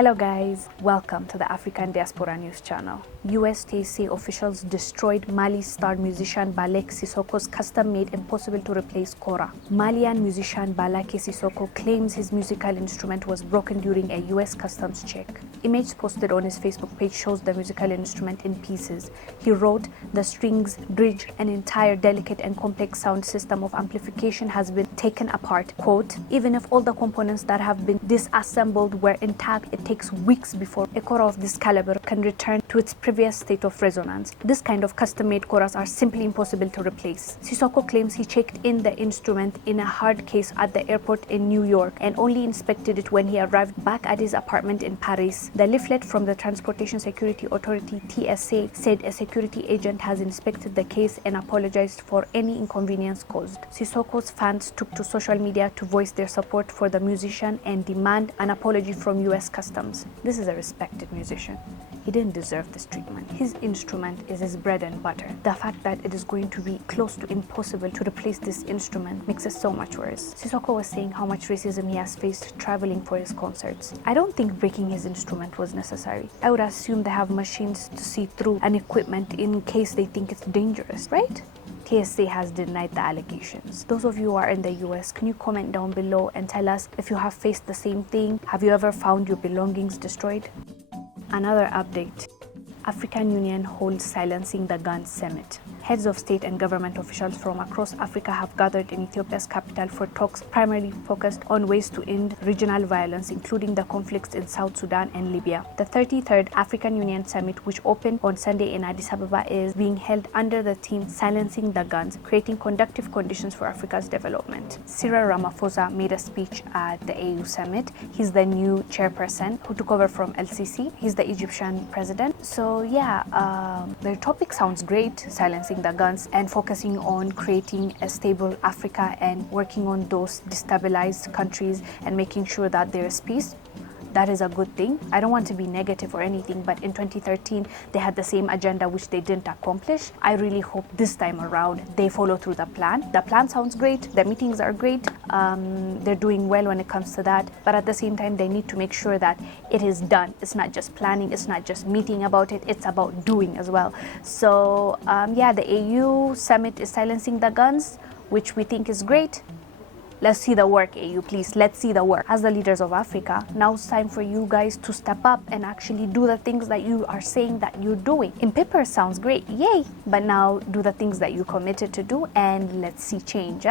Hello guys, welcome to the African Diaspora News Channel. USTC officials destroyed Mali's star musician Balek Sissoko's custom-made Impossible to Replace Kora. Malian musician Balake Sissoko claims his musical instrument was broken during a US customs check. Image posted on his Facebook page shows the musical instrument in pieces. He wrote, "The strings, bridge, an entire delicate and complex sound system of amplification has been taken apart." Quote, "Even if all the components that have been disassembled were intact, it takes weeks before a kora of this caliber can return to its previous state of resonance. This kind of custom-made koras are simply impossible to replace." Sissoko claims he checked in the instrument in a hard case at the airport in New York and only inspected it when he arrived back at his apartment in Paris. The leaflet from the Transportation Security Authority (TSA) said a security agent has inspected the case and apologized for any inconvenience caused. Sissoko's fans took to social media to voice their support for the musician and demand an apology from US Customs. This is a respected musician. He didn't deserve this treatment. His instrument is his bread and butter. The fact that it is going to be close to impossible to replace this instrument makes it so much worse. Sissoko was saying how much racism he has faced traveling for his concerts. I don't think breaking his instrument was necessary. I would assume they have machines to see through an equipment in case they think it's dangerous, right? TSA has denied the allegations. Those of you who are in the US, can you comment down below and tell us if you have faced the same thing? Have you ever found your belongings destroyed? Another update. African Union holds Silencing the Guns Summit. Heads of state and government officials from across Africa have gathered in Ethiopia's capital for talks primarily focused on ways to end regional violence, including the conflicts in South Sudan and Libya. The 33rd African Union Summit, which opened on Sunday in Addis Ababa, is being held under the theme Silencing the Guns, creating conducive conditions for Africa's development. Cyril Ramaphosa made a speech at the AU Summit. He's the new chairperson who took over from LCC. He's the Egyptian president. So yeah, the topic sounds great, silencing the guns and focusing on creating a stable Africa and working on those destabilized countries and making sure that there is peace. That is a good thing. I don't want to be negative or anything, but in 2013 they had the same agenda which they didn't accomplish. I really hope this time around they follow through the plan. The plan sounds great, the meetings are great, they're doing well when it comes to that, but at the same time they need to make sure that it is done. It's not just planning, it's not just meeting about it, it's about doing as well. So yeah, the AU summit is silencing the guns, which we think is great. Let's see the work, AU, please. Let's see the work. As the leaders of Africa, now it's time for you guys to step up and actually do the things that you are saying that you're doing. In paper, sounds great, yay! But now do the things that you committed to do and let's see change.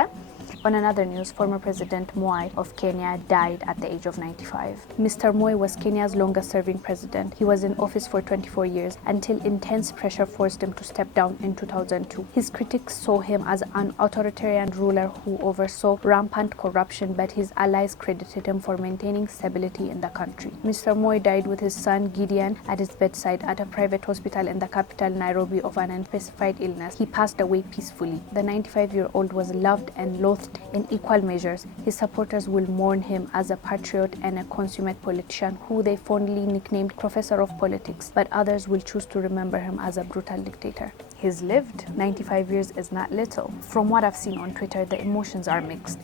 On another news, former President Moi of Kenya died at the age of 95. Mr. Moi was Kenya's longest-serving president. He was in office for 24 years until intense pressure forced him to step down in 2002. His critics saw him as an authoritarian ruler who oversaw rampant corruption, but his allies credited him for maintaining stability in the country. Mr. Moi died with his son Gideon at his bedside at a private hospital in the capital, Nairobi, of an unspecified illness. He passed away peacefully. The 95-year-old was loved and loathed in equal measures. His supporters will mourn him as a patriot and a consummate politician who they fondly nicknamed Professor of Politics, but others will choose to remember him as a brutal dictator. He's lived 95 years is not little. From what I've seen on Twitter, the emotions are mixed.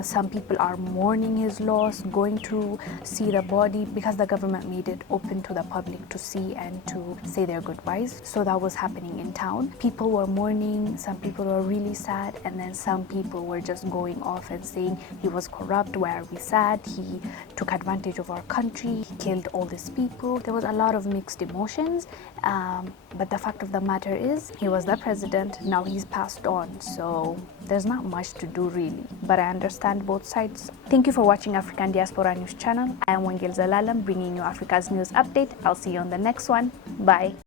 Some people are mourning his loss, going to see the body because the government made it open to the public to see and to say their goodbyes. So that was happening in town. People were mourning, some people were really sad, and then some people were just going off and saying he was corrupt, why are we sad, he took advantage of our country, he killed all these people. There was a lot of mixed emotions, but the fact of the matter is he was the president, now he's passed on, so there's not much to do really, but I understand both sides. Thank you for watching African Diaspora News Channel. I am Wongel Zelalem, bringing you Africa's news update. I'll see you on the next one. Bye.